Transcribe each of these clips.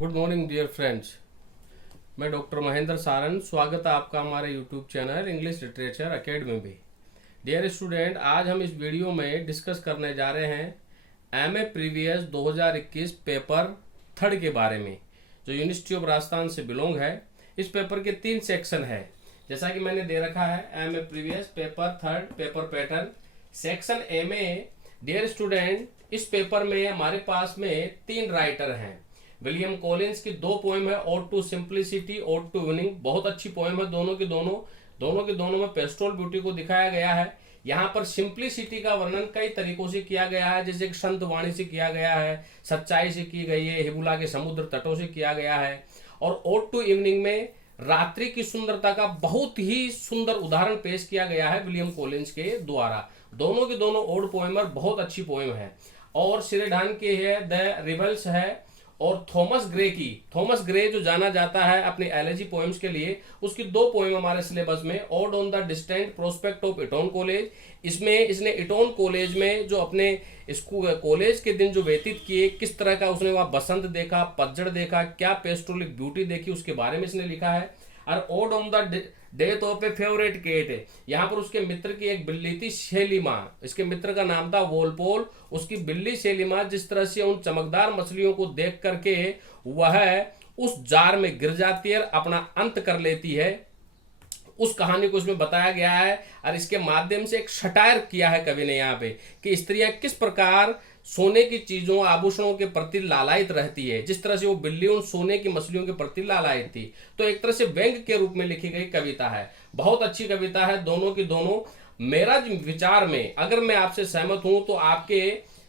Good morning dear friends. मैं doctor Mahendra Saran, स्वागत है आपका हमारे YouTube channel English literature academy में। डियर स्टूडेंट, आज हम इस वीडियो में डिस्कस करने जा रहे हैं एमए प्रीवियस 2021 पेपर थर्ड के बारे में, जो यूनिवर्सिटी ऑफ राजस्थान से बिलोंग है। इस पेपर के 3 सेक्शन है, जैसा कि मैंने दे रखा है MA previous paper third paper pattern. Section A में डियर स्टूडेंट, इस पेपर में हमारे पास में 3 राइटर हैं। विलियम कॉलिंस की 2 पोएम है, ode to simplicity, ode to winning. बहुत अच्छी पोएम है, दोनों के दोनों में पेस्टोरल ब्यूटी को दिखाया गया है। यहाँ पर सिंप्लिसिटी का वर्णन कई तरीकों से किया गया है, जैसे संत वाणी से किया गया है, सच्चाई से की गई है, हिबुला के समुद्र तटों से किया गया है। और ओड टू इवनिंग में रात्रि की सुंदरता का बहुत ही सुंदर उदाहरण पेश किया गया है विलियम कॉलिंस के द्वारा। दोनों के दोनों ओड पोएम बहुत अच्छी पोएम है। और सिरेडान की है द रिबल्स है। और थॉमस ग्रे जो जाना जाता है अपने एलेजी पोएम्स के लिए, उसकी 2 पोएम हमारे सिलेबस में। Ode on the distant prospect of Eton college, इसमें इसने इटोन कॉलेज में जो अपने स्कूल कॉलेज के दिन जो व्यतीत किए, किस तरह का उसने वहां बसंत देखा, पतझड़ देखा, क्या पेस्टोरलिक ब्यूटी देखी, उसके बारे में इसने लिखा है। और ode on the death of a favourite cat है, यहाँ पर उसके मित्र की एक बिल्ली थी शेलिमा, इसके मित्र का नाम था वोलपोल। उसकी बिल्ली शेलिमा जिस तरह से उन चमकदार मछलियों को देख करके वह उस जार में गिर जाती है और अपना अंत कर लेती है, उस कहानी को इसमें बताया गया है। और इसके माध्यम से एक सटायर किया है कवि ने यहाँ पे कि स्त्रियां किस प्रकार सोने की चीजों आभूषणों के प्रति लालायित रहती है, जिस तरह से वो बिल्ली उन सोने की मछलियों के प्रति लालायित थी। तो एक तरह से व्यंग के रूप में लिखी गई कविता है, बहुत अच्छी कविता है दोनों की दोनों। मेरा विचार में अगर मैं आपसे सहमत हूं तो आपके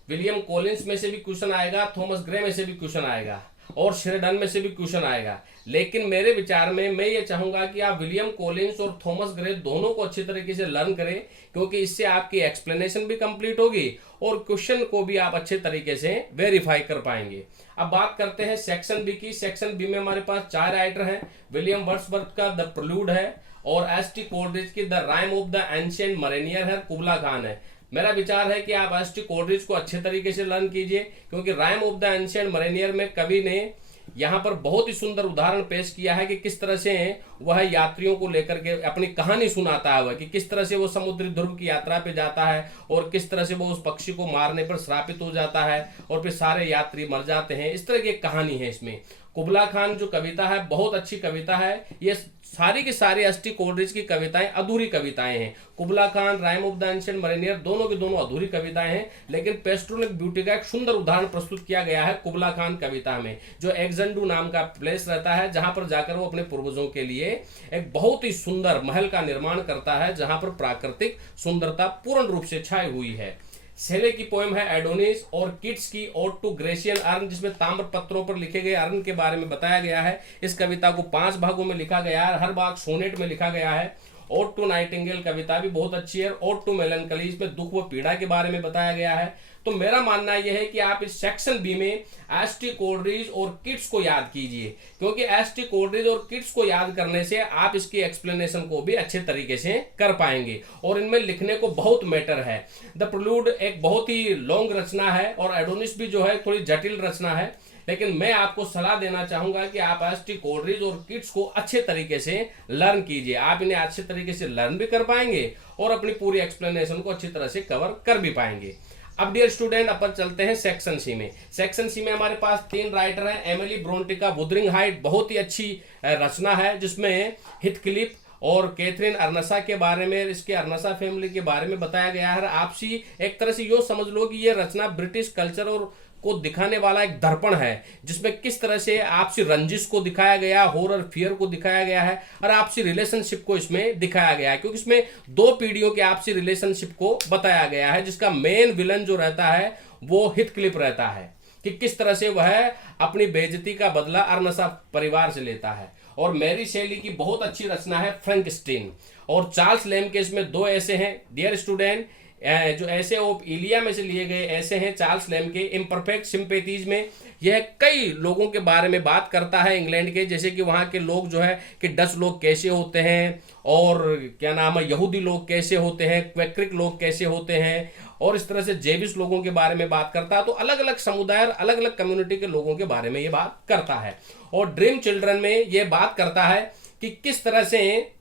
विलियम कॉलिंस में से भी क्वेश्चन आएगा, थॉमस ग्रे में से भी क्वेश्चन आएगा और शेरडन में से भी क्वेश्चन आएगा। लेकिन मेरे विचार में मैं ये चाहूंगा कि आप विलियम कॉलिंस और थॉमस ग्रे दोनों को अच्छी तरीके से लर्न करें, क्योंकि इससे आपकी एक्सप्लेनेशन भी कंप्लीट होगी और क्वेश्चन को भी आप अच्छे तरीके से वेरीफाई कर पाएंगे। अब बात करते हैं सेक्शन बी की। सेक्शन बी में हमारे पास 4 राइटर हैं। विलियम वर्ड्सवर्थ का द प्रेल्यूड है, और एस.टी. कोलरिज की the rime of the ancient mariner है, कुबला खान है। मेरा विचार है कि आप एस.टी. कोलरिज को अच्छे तरीके से लर्न कीजिए, क्योंकि राइम ऑफ द एंशिएंट मरीनियर में कवि ने यहाँ पर बहुत ही सुंदर उदाहरण पेश किया है कि किस तरह से वह यात्रियों को लेकर के अपनी कहानी सुनाता है, वह कि किस तरह से वो समुद्री ध्रुव की यात्रा पे जाता है और किस तरह से वो उस पक्षी को मारने पर श्रापित हो जाता है और फिर सारे यात्री मर जाते हैं। इस तरह की एक कहानी है इसमें। कुबला खान जो कविता है बहुत अच्छी कविता है। ये सारी की सारी एस.टी. कोलरिज की कविताएं अधूरी कविताएं हैं। Kubla Khan, rime of the ancient mariner दोनों की दोनों अधूरी कविताएं हैं, लेकिन पेस्टोरलिक ब्यूटी का एक सुंदर उदाहरण प्रस्तुत किया गया है कुबला खान कविता में, जो एग्जंडू नाम का प्लेस रहता है, जहां पर जाकर वो अपने पूर्वजों के लिए एक बहुत ही सुंदर महल का निर्माण करता है, जहां पर प्राकृतिक सुंदरता पूर्ण रूप से छाई हुई है। सेले की पोएम है एडोनिस, और किट्स की ओड टू ग्रेशियन अर्न, जिसमें ताम्र पत्रों पर लिखे गए अर्न के बारे में बताया गया है। इस कविता को 5 भागों में लिखा गया है, हर भाग सोनेट में लिखा गया है। ओड टू नाइटिंगेल कविता भी बहुत अच्छी है। ओड टू मेलनकली, इसमें दुख व पीड़ा के बारे में बताया गया है। तो मेरा मानना यह है कि आप इस सेक्शन बी में एस.टी. कोलरिज और किट्स को याद कीजिए, क्योंकि एस.टी. कोलरिज और किट्स को याद करने से आप इसकी एक्सप्लेनेशन को भी अच्छे तरीके से कर पाएंगे, और इनमें लिखने को बहुत मैटर है। द प्रेल्यूड एक बहुत ही लॉन्ग रचना है और एडोनिस भी जो है थोड़ी जटिल रचना है, लेकिन मैं आपको सलाह देना चाहूंगा कि आप एस.टी. कोलरिज और किट्स को अच्छे तरीके से लर्न कीजिए। आप इन्हें अच्छे तरीके से लर्न भी कर पाएंगे और अपनी पूरी एक्सप्लेनेशन को अच्छी तरह से कवर कर भी पाएंगे। अब डियर स्टूडेंट, अपन चलते हैं सेक्शन सी में। सेक्शन सी में हमारे पास 3 राइटर हैं। एमिली ब्रोंटे का वुदरिंग हाइट बहुत ही अच्छी रचना है, जिसमें हिथक्लिफ और कैथरीन अर्नसा के बारे में, इसके अर्नसा फैमिली के बारे में बताया गया है। आपसी एक तरह से यो समझ लो कि यह रचना ब्रिटिश कल्चर और को दिखाने वाला एक दर्पण है, जिसमें किस तरह से आपसी रंजिश को दिखाया गया, हॉरर फियर को दिखाया गया है, और आपसी रिलेशनशिप को इसमें दिखाया गया है, क्योंकि इसमें 2 पीढ़ियों के आपसी रिलेशनशिप को बताया गया है, जिसका मेन विलन जो रहता है वो हिथक्लिफ रहता है, कि किस तरह से वह अपनी बेइज्जती का बदला अर्नसा परिवार से लेता है। और मैरी शेली की बहुत अच्छी रचना है फ्रैंकस्टीन, और चार्ल्स लैम के इसमें 2 ऐसे हैं डियर स्टूडेंट, जो ऐसे ऑफ इलिया में से लिए गए ऐसे हैं चार्ल्स लैम के। इम्परफेक्ट सिंपैथीज में यह कई लोगों के बारे में बात करता है इंग्लैंड के, जैसे कि वहाँ के लोग जो है कि डच लोग कैसे होते हैं, और क्या नाम है यहूदी लोग कैसे होते हैं, क्वेक्रिक लोग कैसे होते हैं, और इस तरह से जेविस लोगों के बारे में बात करता है। तो अलग अलग समुदाय और अलग अलग कम्युनिटी के लोगों के बारे में ये बात करता है। और ड्रीम चिल्ड्रन में ये बात करता है कि किस तरह से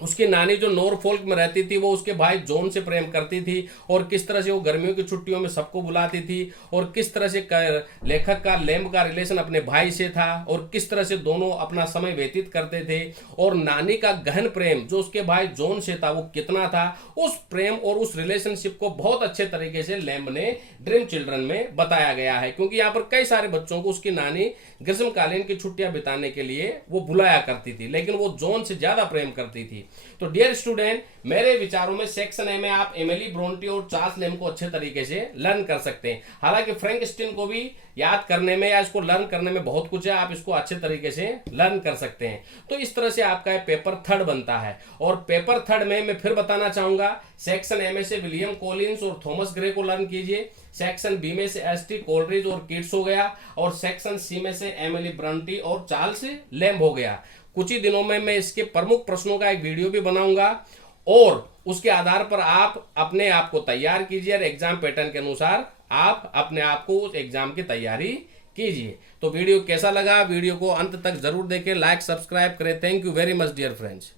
उसकी नानी जो नॉरफोल्क में रहती थी वो उसके भाई जॉन से प्रेम करती थी, और किस तरह से वो गर्मियों की छुट्टियों में सबको बुलाती थी, और किस तरह से लेखक का लैम्ब का रिलेशन अपने भाई से था, और किस तरह से दोनों अपना समय व्यतीत करते थे, और नानी का गहन प्रेम जो उसके भाई जॉन से था वो कितना था। उस प्रेम और उस रिलेशनशिप को बहुत अच्छे तरीके से लैम्ब ने ड्रीम चिल्ड्रन में बताया गया है, क्योंकि यहाँ पर कई सारे बच्चों को उसकी नानी ग्रीष्मकालीन की छुट्टियां बिताने के लिए वो बुलाया करती थी, लेकिन वो जॉन से ज्यादा प्रेम करती थी। तो डियर स्टूडेंट, मेरे विचारों में सेक्शन ए में आप एमिली ब्रोंटी और चार्ल्स लैम्ब को अच्छे तरीके से लर्न कर सकते हैं। हालांकि फ्रैंकस्टीन को भी याद करने में या इसको लर्न करने में बहुत कुछ है, आप इसको अच्छे तरीके से लर्न कर सकते हैं। तो इस तरह से आपका पेपर थर्ड बनता है। और पेपर थर्ड में मैं फिर बताना चाहूंगा, सेक्शन ए में से विलियम कॉलिंस और थॉमस ग्रे को लर्न कीजिए, सेक्शन बी में से एस.टी. कोलरिज और किट्स हो गया, और सेक्शन सी में से एमिली ब्रंटी और चार्ल्स लैम्ब हो गया। कुछ ही दिनों में मैं इसके प्रमुख प्रश्नों का एक वीडियो भी बनाऊंगा, और उसके आधार पर आप अपने आप को तैयार कीजिए और एग्जाम पैटर्न के अनुसार आप अपने आप को उस एग्जाम की तैयारी कीजिए। तो वीडियो कैसा लगा, वीडियो को अंत तक जरूर देखें, लाइक सब्सक्राइब करें। Thank you very much dear friends.